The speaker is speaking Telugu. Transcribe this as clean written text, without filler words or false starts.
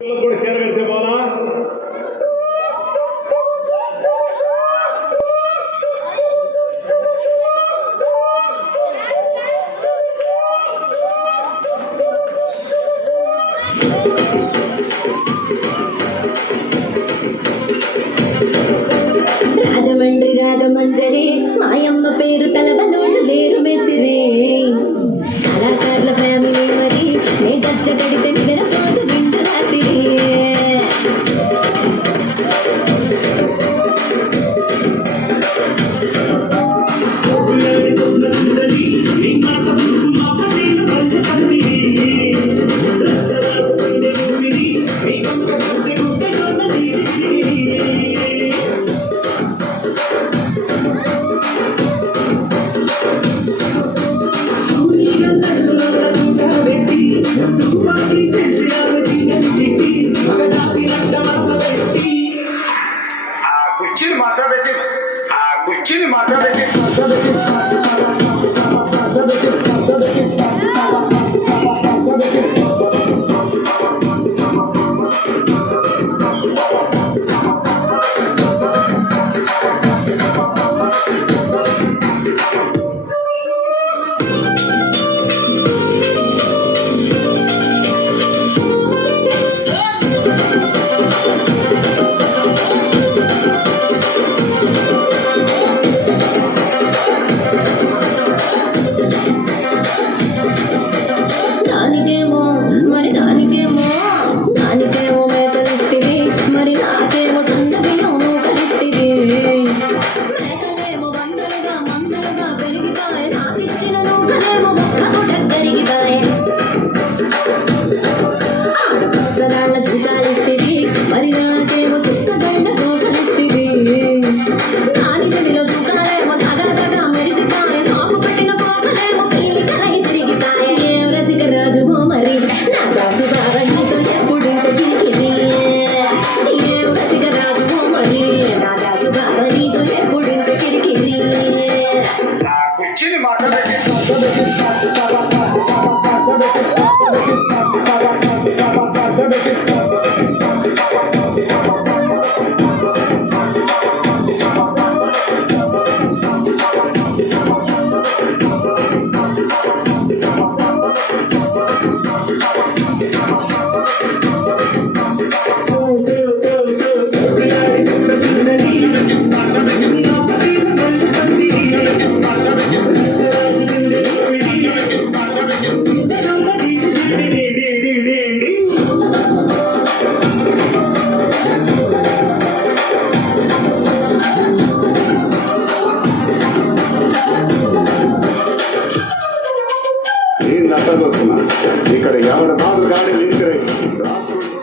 కూడా చేరగలితే బాలా రాజమండ్రి రాగమంజరి మాయమ్మ పేరు తలబనోళ్ళు వేరు మేస్తిరి కళాకారుల ఫ్యామిలీ మరి నే గజ్జ కడితే నిద్రపోదు నిండు రాత్రి కుర్చీని మాట్లాడబెట్టి కుర్చీని మాట్లాడబెట్టి దానికేమో మేకలిస్తివి మరి నాకేమో సన్న బియ్యం కలిస్తివి మేకలేమో మందలుగా పెరిగిపాయే నాకిచ్చిన నూకలేమో మొక్కకు దగ్గరిగిపాయే ఆడపచ్చరాళ్ళ చూసాలిస్తివి మరి నాకేమో చుక్కగండ నూకలిస్తివి నాని చెవిలో దుకాలేమో దగా మెరిసిపాయే మాకు పెట్టిన కోకలేమో పిల్లి కలగి తిరిగిపాయే ఏం రసిక రాజువో మరి నా దాసు బావ నీతో ఎప్పుడింత దిక్కిది ఏం రసిక రాజువో మరి నా దాసు బావ నీతో ఎప్పుడింత కిరికిది కుర్చీని మాట్లాడబెట్టి నేను దత్తా చూస్తున్నా ఇక్కడ ఎవరి బాధలు కానీ